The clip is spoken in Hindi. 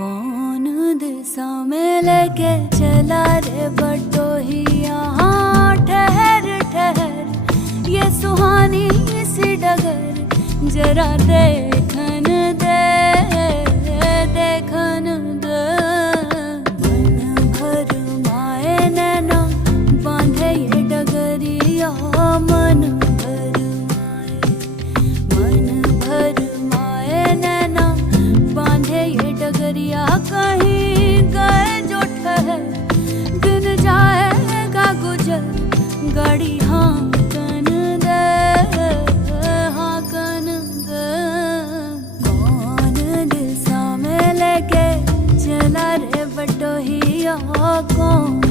कौन दिशा में लेके चला रे बटोहिया। हाँ ठहर ठहर ये सुहानी सी डगर जरा देखन दे देखन दे। मन भर माए नैना बांधे ये डगरिया। मन भर माए नैना बांधे ये डगरिया। कहीं गए जो ठहर दिन जाएगा गुजर गाड़ी हाँकन दे हाँकन दे। कौन दिशा में लेके चला रे बटोहिया। कौन